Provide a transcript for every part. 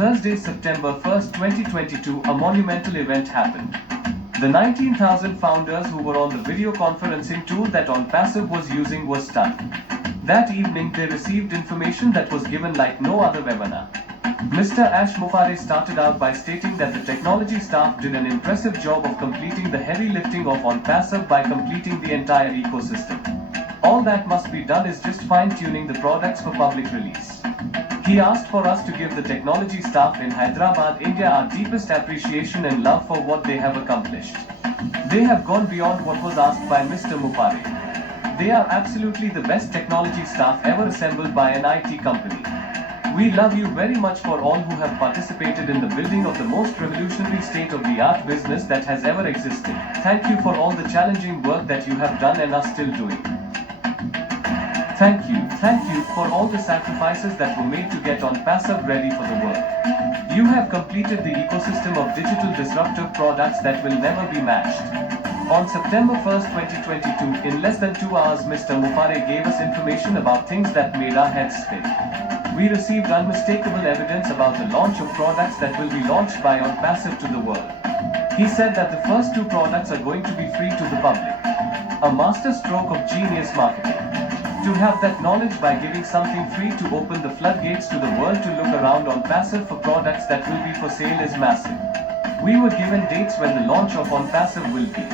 Thursday, September 1st, 2022, a monumental event happened. The 19,000 founders who were on the video conferencing tool that OnPassive was using were stunned. That evening, they received information that was given like no other webinar. Mr. Muphareh started out by stating that the technology staff did an impressive job of completing the heavy lifting of OnPassive by completing the entire ecosystem. All that must be done is just fine-tuning the products for public release. He asked for us to give the technology staff in Hyderabad, India our deepest appreciation and love for what they have accomplished. They have gone beyond what was asked by Mr. Muphareh. They are absolutely the best technology staff ever assembled by an IT company. We love you very much for all who have participated in the building of the most revolutionary state-of-the-art business that has ever existed. Thank you for all the challenging work that you have done and are still doing. Thank you for all the sacrifices that were made to get OnPassive ready for the world. You have completed the ecosystem of digital disruptive products that will never be matched. On September 1st, 2022, in less than 2 hours, Mr. Muphareh gave us information about things that made our heads spin. We received unmistakable evidence about the launch of products that will be launched by OnPassive to the world. He said that the first 2 products are going to be free to the public. A masterstroke of genius marketing. To have that knowledge by giving something free to open the floodgates to the world to look around OnPassive for products that will be for sale is massive. We were given dates when the launch of OnPassive will be.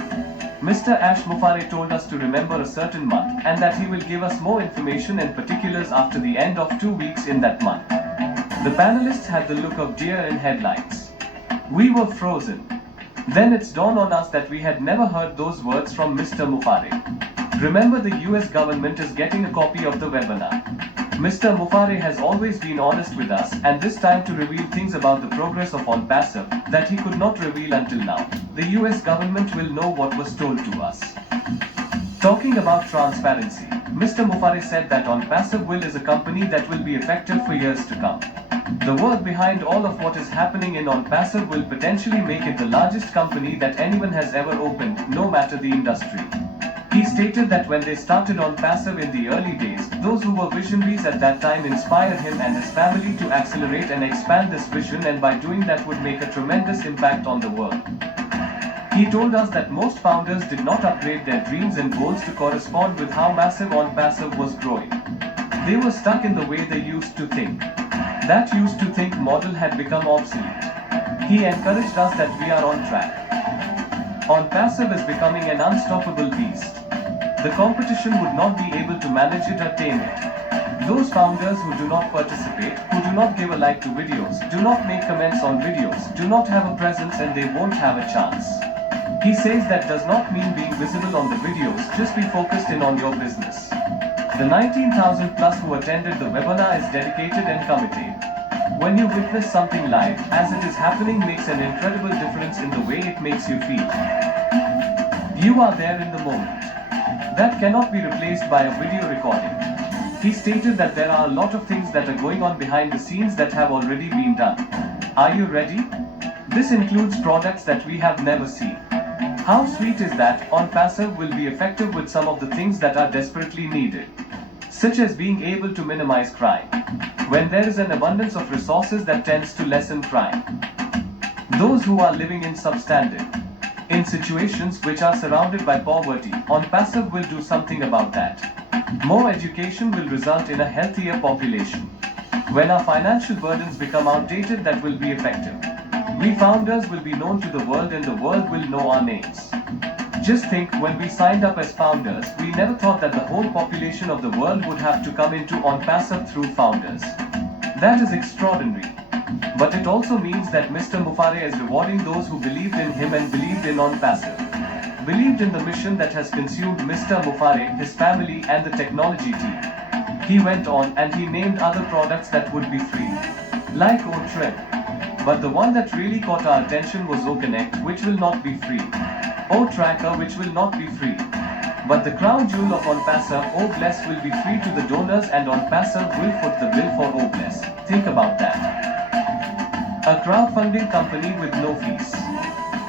Mr. Muphareh told us to remember a certain month and that he will give us more information and particulars after the end of 2 weeks in that month. The panelists had the look of deer in headlights. We were frozen. Then it's dawned on us that we had never heard those words from Mr. Muphareh. Remember, the US government is getting a copy of the webinar. Mr. Muphareh has always been honest with us, and this time to reveal things about the progress of OnPassive that he could not reveal until now. The US government will know what was told to us. Talking about transparency, Mr. Muphareh said that OnPassive is a company that will be effective for years to come. The work behind all of what is happening in OnPassive will potentially make it the largest company that anyone has ever opened, no matter the industry. He stated that when they started OnPassive in the early days, those who were visionaries at that time inspired him and his family to accelerate and expand this vision, and by doing that would make a tremendous impact on the world. He told us that most founders did not upgrade their dreams and goals to correspond with how massive OnPassive was growing. They were stuck in the way they used to think. That used to think model had become obsolete. He encouraged us that we are on track. OnPassive is becoming an unstoppable beast. The competition would not be able to manage it or tame it. Those founders who do not participate, who do not give a like to videos, do not make comments on videos, do not have a presence, and they won't have a chance. He says that does not mean being visible on the videos, just be focused in on your business. The 19,000 plus who attended the webinar is dedicated and committed. When you witness something live, as it is happening, makes an incredible difference in the way it makes you feel. You are there in the moment. That cannot be replaced by a video recording. He stated that there are a lot of things that are going on behind the scenes that have already been done. Are you ready? This includes products that we have never seen. How sweet is that? OnPassive will be effective with some of the things that are desperately needed, such as being able to minimize crime. When there is an abundance of resources, that tends to lessen crime. Those who are living in substandard, in situations which are surrounded by poverty, OnPassive will do something about that. More education will result in a healthier population. When our financial burdens become outdated, that will be effective. We founders will be known to the world and the world will know our names. Just think, when we signed up as founders, we never thought that the whole population of the world would have to come into OnPassive through founders. That is extraordinary. But it also means that Mr. Muphareh is rewarding those who believed in him and believed in OnPassive. Believed in the mission that has consumed Mr. Muphareh, his family, and the technology team. He went on and he named other products that would be free, like O-Trend. But the one that really caught our attention was O-Connect, which will not be free. O-Tracker, which will not be free. But the crown jewel of OnPassive, O-Bless, will be free to the donors, and OnPassive will foot the bill for O-Bless. Think about that. A crowdfunding company with no fees.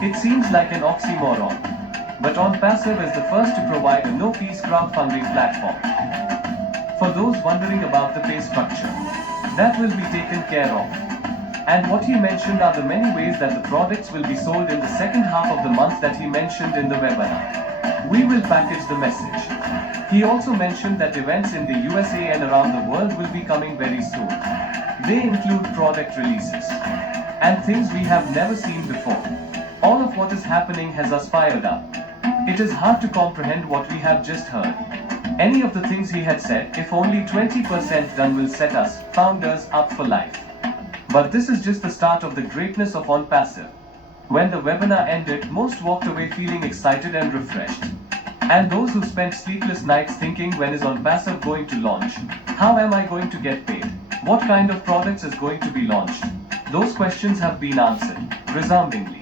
It seems like an oxymoron. But OnPassive is the first to provide a no-fees crowdfunding platform. For those wondering about the pay structure, that will be taken care of. And what he mentioned are the many ways that the products will be sold in the second half of the month that he mentioned in the webinar. We will package the message. He also mentioned that events in the USA and around the world will be coming very soon. They include product releases and things we have never seen before. All of what is happening has us fired up. It is hard to comprehend what we have just heard. Any of the things he had said, if only 20% done, will set us, founders, up for life. But this is just the start of the greatness of OnPassive. When the webinar ended, most walked away feeling excited and refreshed. And those who spent sleepless nights thinking, when is OnPassive going to launch? How am I going to get paid? What kind of products is going to be launched? Those questions have been answered, resoundingly.